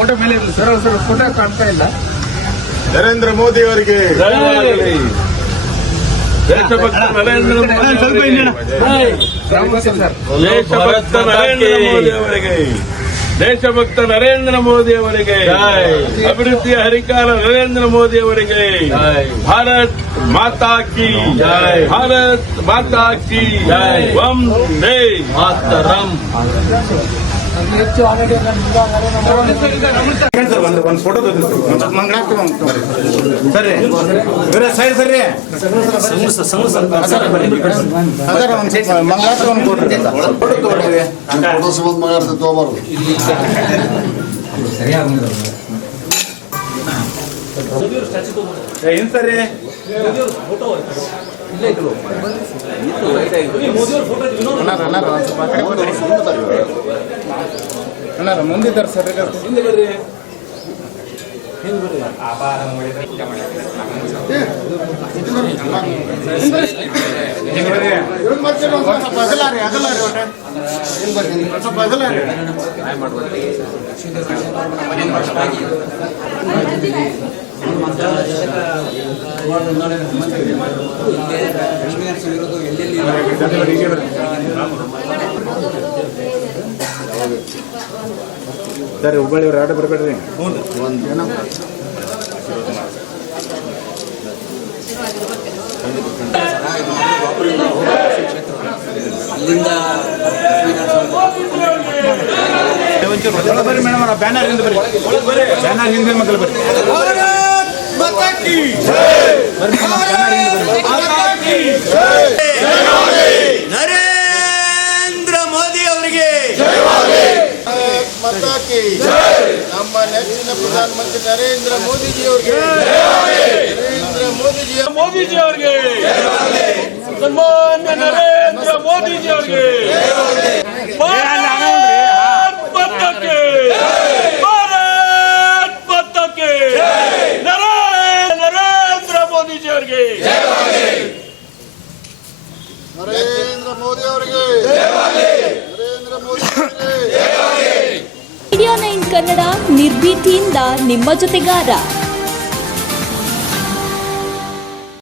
Photo ಮೇಲೆ ಇರಲಿ sir. Photo ಕಾಣ್ತಾ ಇಲ್ಲ. ನರೇಂದ್ರ ಮೋದಿ ಅವರಿಗೆ ದೇಶಭಕ್ತ ನರೇಂದ್ರ ಮೋದಿ ಅವರಿಗೆ ದೇಶಭಕ್ತ ನರೇಂದ್ರ ಮೋದಿ ಅವರಿಗೆ ಅಭಿವೃದ್ಧಿಯ ಹರಿಕಾರ ನರೇಂದ್ರ ಮೋದಿ ಅವರಿಗೆ ಭಾರತ್ ಮಾತಾ ಕಿ ಭಾರತ್ ಮಾತಾ ಕಿ ವಂದೇ ಮಾತರಂ. ಒಂದು ಫೋಟೋ ಸರಿ ಸೈಡ್ ಸರಿ ಏನ್ ಸರಿ ಮುಂದಿದ್ದಾರೆ ಸರ್. ಸರಿ ಹುಬ್ಬಳ್ಳಿಯವ್ರು ಆಟ ಬರ್ಬೇಡ್ರಿ. ಬರ್ರಿ ಮೇಡಮ್, ಬ್ಯಾನರ್ ಹಿಂದೆ ಬರ್ರಿ, ಬ್ಯಾನರ್ ಹಿಂದೆ ಮಕ್ಕಳು ಬರ್ರಿ. ನರೇಂದ್ರ ಮೋದಿ ಅವರಿಗೆ ನಮ್ಮ ನೆಚ್ಚಿನ ಪ್ರಧಾನಮಂತ್ರಿ ನರೇಂದ್ರ ಮೋದಿಜಿ ಅವರಿಗೆ ಮೋದಿಜಿ ಅವರಿಗೆ ಸನ್ಮಾನ್ಯ ನರೇಂದ್ರ ಮೋದಿಜಿ ಅವರಿಗೆ ಭಾರತ್ ಮಾತಾಕ್ಕೆ ನರೇಂದ್ರ ಮೋದಿಜಿ ಅವರಿಗೆ ನರೇಂದ್ರ ಮೋದಿ ಅವರಿಗೆ ನರೇಂದ್ರ ಮೋದಿ ಮೀಡಿಯಾ 9 ಕನ್ನಡ ನಿರ್ಭೀತಿಯಿಂದ ನಿಮ್ಮ ಜೊತೆಗಾರ.